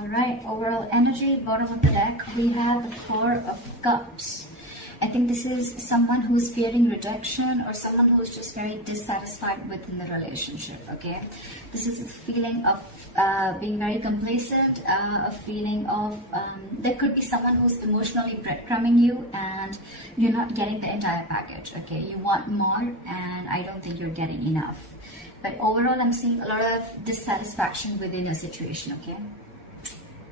Alright, overall energy, bottom of the deck, we have the Four of Cups. I think this is someone who's fearing rejection or someone who's just very dissatisfied within the relationship, okay? This is a feeling of being very complacent, a feeling of, there could be someone who's emotionally breadcrumbing you and you're not getting the entire package, okay? You want more and I don't think you're getting enough. But overall, I'm seeing a lot of dissatisfaction within a situation, okay?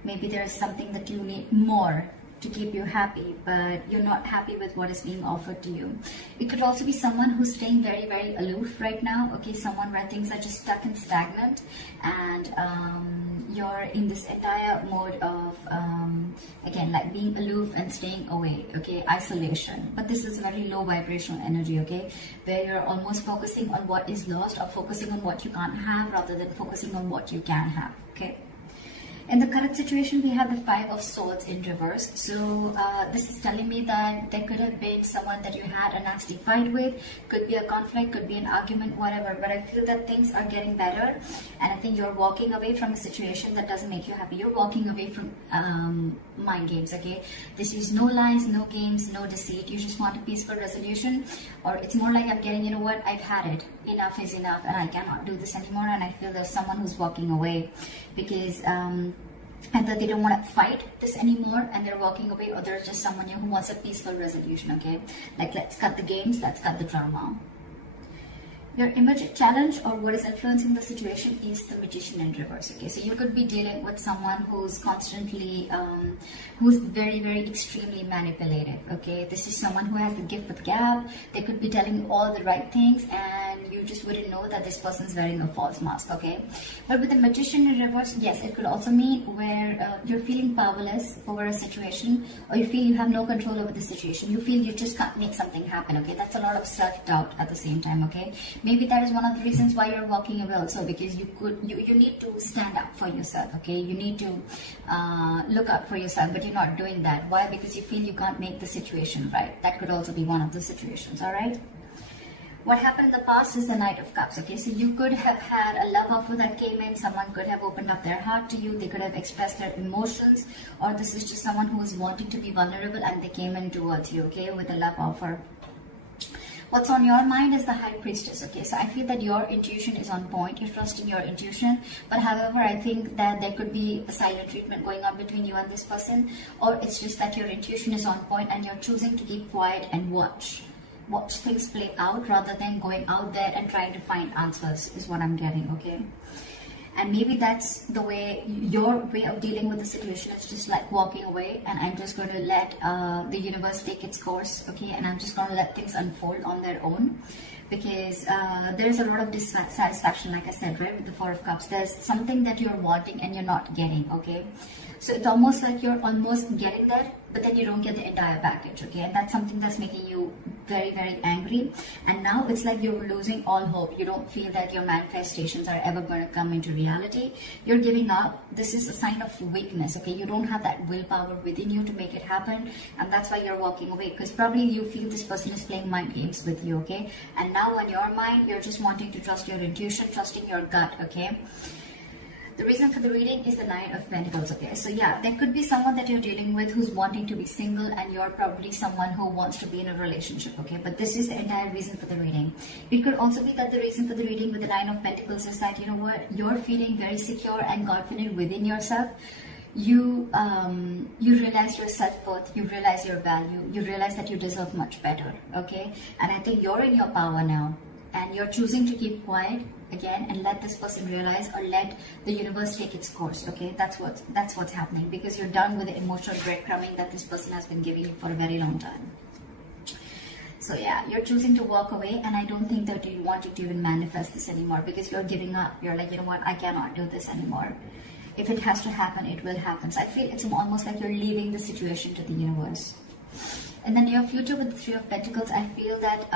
Maybe there's something that you need more to keep you happy, but you're not happy with what is being offered to you. It could also be someone who's staying very, very aloof right now, okay? Someone where things are just stuck and stagnant, and you're in this entire mode of, again, like being aloof and staying away, okay? Isolation. But this is very low vibrational energy, okay? Where you're almost focusing on what is lost or focusing on what you can't have rather than focusing on what you can have, okay? In the current situation, we have the Five of Swords in reverse. So this is telling me that there could have been someone that you had a nasty fight with. Could be a conflict, could be an argument, whatever. But I feel that things are getting better. And I think you're walking away from a situation that doesn't make you happy. You're walking away from mind games, okay? This is no lies, no games, no deceit. You just want a peaceful resolution. Or it's more like I'm getting, you know what, I've had it. Enough is enough and I cannot do this anymore. And I feel there's someone who's walking away because either they don't want to fight this anymore and they're walking away, or there's just someone who wants a peaceful resolution, okay? Like, let's cut the games, let's cut the drama. Your immediate challenge or what is influencing the situation is the Magician in reverse, okay? So you could be dealing with someone who's constantly, who's very, very extremely manipulative, okay? This is someone who has the gift with gab. They could be telling you all the right things and you just wouldn't know that this person's wearing a false mask, okay? But with the Magician in reverse, yes, it could also mean where you're feeling powerless over a situation, or you feel you have no control over the situation. You feel you just can't make something happen, okay? That's a lot of self-doubt at the same time, okay? Maybe that is one of the reasons why you're walking away also, because you need to stand up for yourself, okay? You need to look out for yourself, but you're not doing that. Why? Because you feel you can't make the situation right. That could also be one of the situations, all right? What happened in the past is the Knight of Cups, okay? So you could have had a love offer that came in. Someone could have opened up their heart to you. They could have expressed their emotions, or this is just someone who is wanting to be vulnerable and they came in towards you, okay, with a love offer. What's on your mind is the High Priestess, okay? So I feel that your intuition is on point. You're trusting your intuition. But however, I think that there could be a silent treatment going on between you and this person. Or it's just that your intuition is on point and you're choosing to keep quiet and watch things play out rather than going out there and trying to find answers is what I'm getting, okay? And maybe that's the way, your way of dealing with the situation is just like walking away, and I'm just going to let the universe take its course, okay? And I'm just going to let things unfold on their own, because there's a lot of dissatisfaction, like I said, right, with the Four of Cups. There's something that you're wanting and you're not getting, okay? So it's almost like you're almost getting there, but then you don't get the entire package, okay? And that's something that's making you very, very angry. And now it's like you're losing all hope. You don't feel that your manifestations are ever going to come into reality. You're giving up. This is a sign of weakness, okay? You don't have that willpower within you to make it happen. And that's why you're walking away, because probably you feel this person is playing mind games with you, okay? And now on your mind, you're just wanting to trust your intuition, trusting your gut, okay? The reason for the reading is the Nine of Pentacles, okay? So yeah, there could be someone that you're dealing with who's wanting to be single, and you're probably someone who wants to be in a relationship, okay? But this is the entire reason for the reading. It could also be that the reason for the reading with the Nine of Pentacles is that, you know what, you're feeling very secure and confident within yourself. You realize your self-worth, you realize your value, you realize that you deserve much better, okay? And I think you're in your power now, and you're choosing to keep quiet again and let this person realize, or let the universe take its course, okay? That's what's happening, because you're done with the emotional breadcrumbing that this person has been giving you for a very long time. So yeah, you're choosing to walk away, and I don't think that you want to even manifest this anymore, because you're giving up. You're like, you know what, I cannot do this anymore. If it has to happen, it will happen. So I feel it's almost like you're leaving the situation to the universe. And then your future with the Three of Pentacles, I feel that,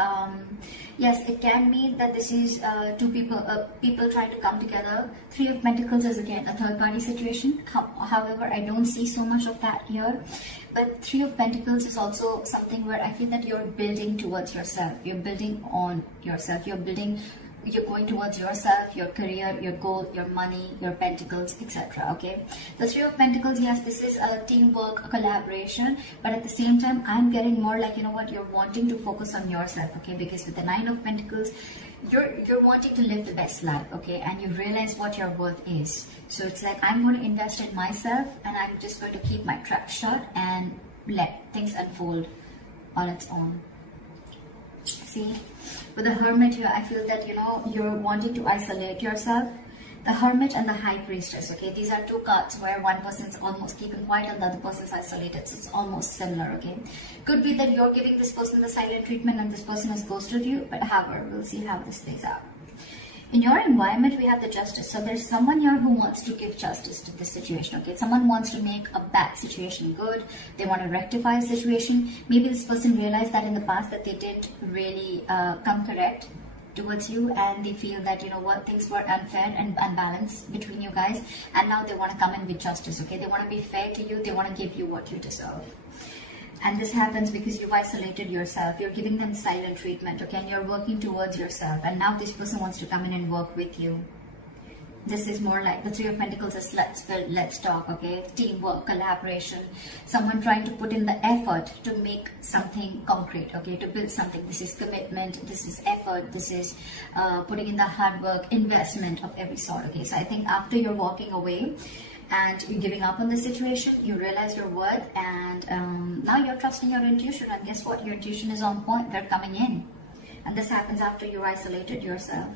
yes, it can mean that this is two people trying to come together. Three of Pentacles is again a third party situation. However, I don't see so much of that here. But Three of Pentacles is also something where I feel that you're building towards yourself. You're building on yourself. You're building you're going towards yourself, your career, your goal, your money, your pentacles, etc. Okay, the Three of Pentacles, yes, this is a teamwork, a collaboration, but at the same time I'm getting more like, you know what, you're wanting to focus on yourself. Okay, because with the Nine of Pentacles, you're wanting to live the best life. Okay, and you realize what your worth is. So it's like, I'm going to invest in myself, and I'm just going to keep my trap shut and let things unfold on its own. See, with the Hermit here, I feel that, you know, you're wanting to isolate yourself. The Hermit and the High Priestess, okay, these are two cards where one person's almost keeping quiet and the other person's isolated, so it's almost similar. Okay, could be that you're giving this person the silent treatment and this person has ghosted you, but however, we'll see how this plays out. In your environment, we have the Justice. So there's someone here who wants to give justice to this situation. Okay, someone wants to make a bad situation good. They want to rectify a situation. Maybe this person realized that in the past that they didn't really come correct towards you, and they feel that, you know what, things were unfair and unbalanced between you guys, and now they want to come in with justice. Okay, they want to be fair to you. They want to give you what you deserve. And this happens because you've isolated yourself. You're giving them silent treatment, okay? And you're working towards yourself. And now this person wants to come in and work with you. This is more like the Three of Pentacles is let's build, let's talk, okay? Teamwork, collaboration. Someone trying to put in the effort to make something concrete, okay? To build something. This is commitment, this is effort, this is putting in the hard work, investment of every sort, okay? So I think after you're walking away, and you're giving up on the situation, you realize your worth, and now you're trusting your intuition, and guess what, your intuition is on point. They're coming in, and this happens after you're isolated yourself.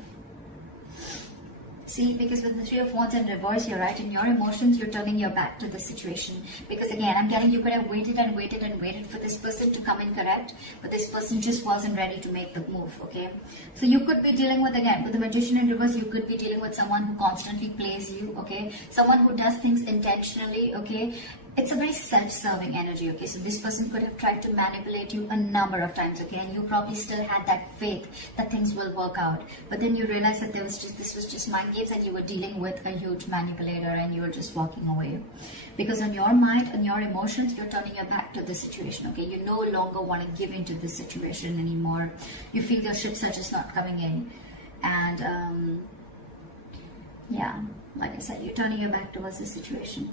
See, because with the Three of Wands in reverse here, right, in your emotions, you're turning your back to the situation. Because again, I'm telling you, could have waited and waited and waited for this person to come in correct, but this person just wasn't ready to make the move, okay? So you could be dealing with, again, with the Magician in reverse, you could be dealing with someone who constantly plays you, okay? Someone who does things intentionally, okay? It's a very self-serving energy, okay? So this person could have tried to manipulate you a number of times, okay? And you probably still had that faith that things will work out. But then you realize that this was just mind games, and you were dealing with a huge manipulator, and you were just walking away. Because on your mind, on your emotions, you're turning your back to the situation, okay? You no longer want to give into this situation anymore. You feel your ships are just not coming in. And, yeah, like I said, you're turning your back towards the situation.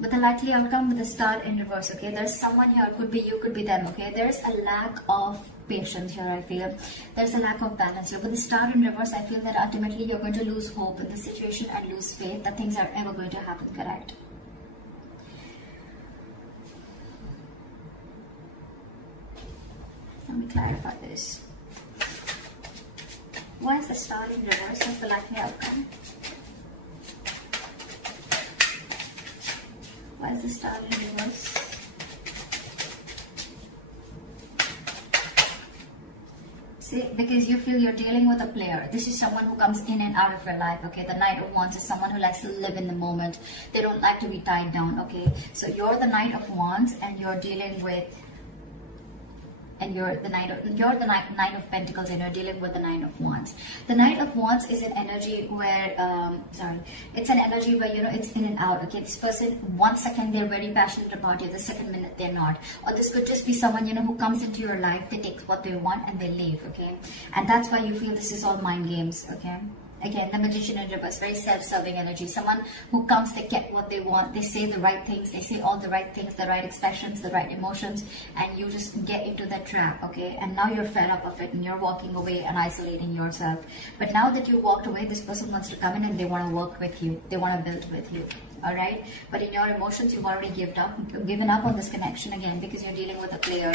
But the likely outcome with the Star in reverse, okay? There's someone here, could be you, could be them, okay? There's a lack of patience here, I feel. There's a lack of balance here. With the Star in reverse, I feel that ultimately you're going to lose hope in the situation and lose faith that things are ever going to happen correct. Let me clarify this. Why is the Star in reverse as the likely outcome? Why is the Star in reverse? See, because you feel you're dealing with a player. This is someone who comes in and out of your life, okay? The Knight of Wands is someone who likes to live in the moment. They don't like to be tied down, okay? So you're the Knight of Wands, and you're dealing with, and you're the Knight of Pentacles, and you're dealing with the Knight of Wands. The Knight of Wands is an energy where, it's an energy where, you know, it's in and out, okay? This person, 1 second they're very passionate about you, the second minute they're not. Or this could just be someone, you know, who comes into your life, they take what they want and they leave, okay? And that's why you feel this is all mind games, okay? Again, the Magician in reverse, very self-serving energy. Someone who comes, they get what they want, they say the right things, they say all the right things, the right expressions, the right emotions, and you just get into that trap, okay? And now you're fed up of it, and you're walking away and isolating yourself. But now that you walked away, this person wants to come in and they want to work with you. They want to build with you, all right? But in your emotions, you've already given up on this connection again, because you're dealing with a player.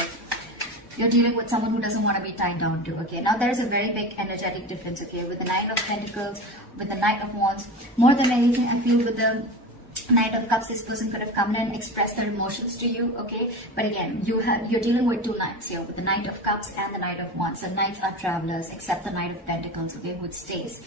You're dealing with someone who doesn't want to be tied down to, okay? Now there's a very big energetic difference, okay? With the Knight of Pentacles, with the Knight of Wands, more than anything, I feel with the Knight of Cups, this person could have come in and expressed their emotions to you, okay? But again, you're dealing with two Knights here, with the Knight of Cups and the Knight of Wands. The Knights are travelers, except the Knight of Pentacles, okay, who stays.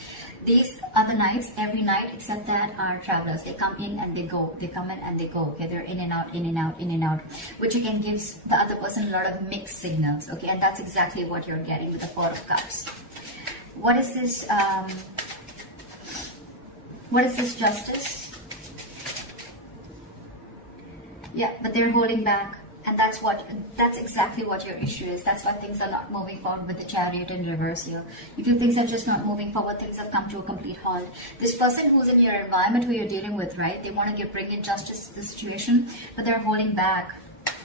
These other Knights, every night except that, are travelers. They come in and they go. They come in and they go, okay? They're in and out, in and out, in and out, which again gives the other person a lot of mixed signals, okay? And that's exactly what you're getting with the Four of Cups. What is this? What is this Justice? Yeah, but they're holding back, And that's exactly what your issue is. That's why things are not moving forward with the Chariot in reverse here. You feel things are just not moving forward, things have come to a complete halt. This person who's in your environment, who you're dealing with, right, they want to bring in justice to the situation, but they're holding back.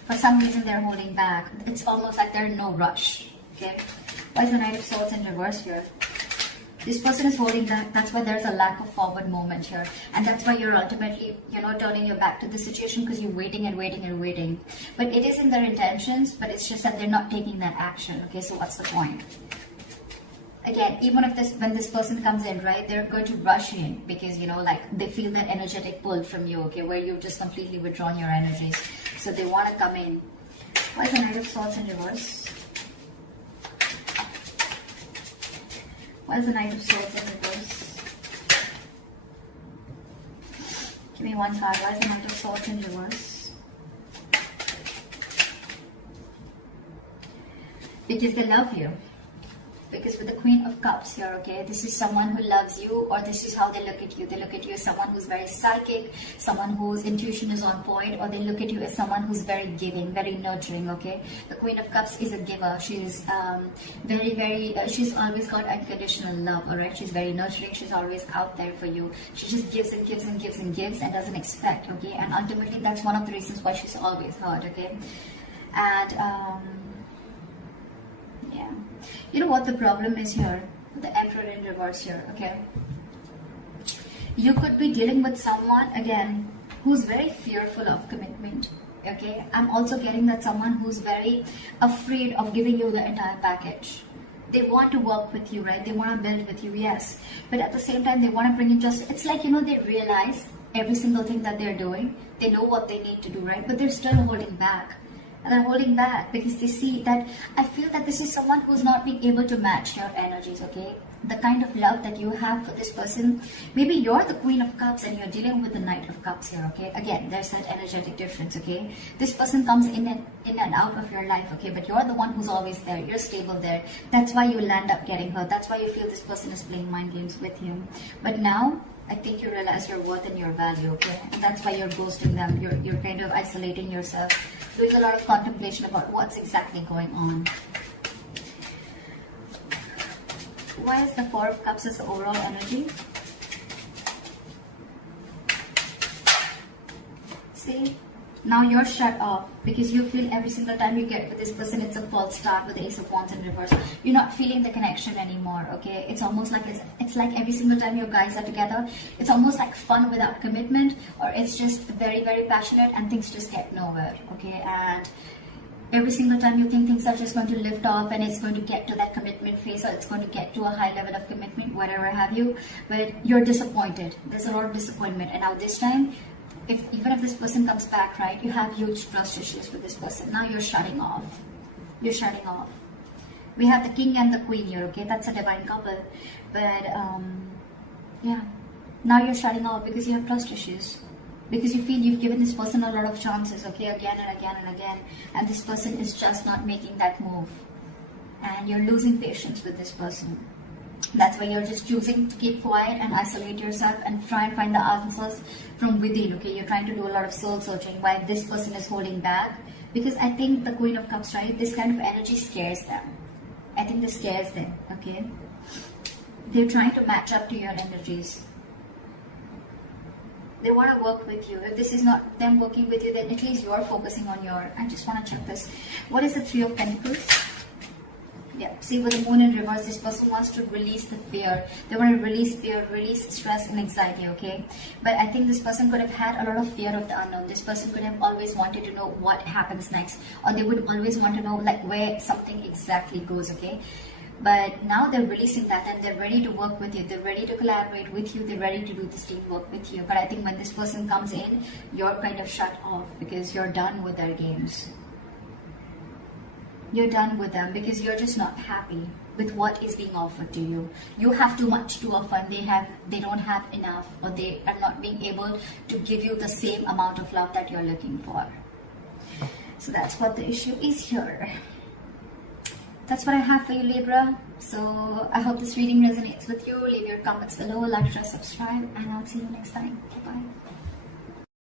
For some reason they're holding back. It's almost like they're in no rush. Okay, why is the Knight of Swords in reverse here? This person is holding back. That's why there's a lack of forward movement here. And that's why you're ultimately, turning your back to the situation, because you're waiting and waiting and waiting. But it is in their intentions, but it's just that they're not taking that action. Okay, so what's the point? Again, even if when this person comes in, right, they're going to rush in because, they feel that energetic pull from you, okay, where you've just completely withdrawn your energies. So they want to come in. Why is the Knight of Swords in reverse? Why is the Knight of Swords in reverse? Give me one card. Why is the Knight of Swords in reverse? Because they love you. Because with the Queen of Cups here, okay, this is someone who loves you, or this is how they look at you. They look at you as someone who's very psychic, someone whose intuition is on point, or they look at you as someone who's very giving, very nurturing, okay? The Queen of Cups is a giver. She's she's always got unconditional love, all right? She's very nurturing. She's always out there for you. She just gives and gives and gives and gives and doesn't expect, okay? And ultimately, that's one of the reasons why she's always hurt, okay? And, yeah. You know what the problem is here? The Emperor in reverse here, okay? You could be dealing with someone, again, who's very fearful of commitment, okay? I'm also getting that someone who's very afraid of giving you the entire package. They want to work with you, right? They want to build with you, yes. But at the same time, they want to bring in justice. It's like, they realize every single thing that they're doing. They know what they need to do, right? But they're still holding back. And they're holding back because they see that, I feel that this is someone who's not being able to match your energies, okay? The kind of love that you have for this person. Maybe you're the Queen of Cups and you're dealing with the Knight of Cups here, okay? Again, there's that energetic difference, okay? This person comes in and out of your life, okay? But you're the one who's always there. You're stable there. That's why you land up getting hurt. That's why you feel this person is playing mind games with you. But now, I think you realize your worth and your value, okay? And that's why you're ghosting them. You're kind of isolating yourself, doing a lot of contemplation about what's exactly going on. Why is the Four of Cups as the overall energy? See? Now you're shut off because you feel every single time you get with this person, it's a false start with the Ace of Wands in reverse. You're not feeling the connection anymore, okay? It's almost like it's like every single time you guys are together, it's almost like fun without commitment, or it's just very, very passionate and things just get nowhere, okay? And every single time you think things are just going to lift off and it's going to get to that commitment phase, or it's going to get to a high level of commitment, whatever have you, but you're disappointed. There's a lot of disappointment. And now this time, even if this person comes back, right, you have huge trust issues with this person. Now you're shutting off. You're shutting off. We have the King and the Queen here, okay? That's a divine couple. But, yeah. Now you're shutting off because you have trust issues. Because you feel you've given this person a lot of chances, okay? Again and again and again. And this person is just not making that move. And you're losing patience with this person. That's why you're just choosing to keep quiet and isolate yourself and try and find the answers from within, okay? You're trying to do a lot of soul searching while this person is holding back. Because I think the Queen of Cups, right, this kind of energy scares them. I think this scares them, okay? They're trying to match up to your energies. They want to work with you. If this is not them working with you, then at least you're focusing on your... I just want to check this. What is the Three of Pentacles? Yeah, see, with the Moon in reverse, this person wants to release the fear. They want to release fear, release stress and anxiety, okay? But I think this person could have had a lot of fear of the unknown. This person could have always wanted to know what happens next. Or they would always want to know, like, where something exactly goes, okay? But now they're releasing that and they're ready to work with you. They're ready to collaborate with you. They're ready to do this teamwork with you. But I think when this person comes in, you're kind of shut off because you're done with their games. You're done with them because you're just not happy with what is being offered to you. You have too much to offer and they don't have enough, or they are not being able to give you the same amount of love that you're looking for. So that's what the issue is here. That's what I have for you, Libra. So I hope this reading resonates with you. Leave your comments below, like, share, subscribe, and I'll see you next time. Bye-bye.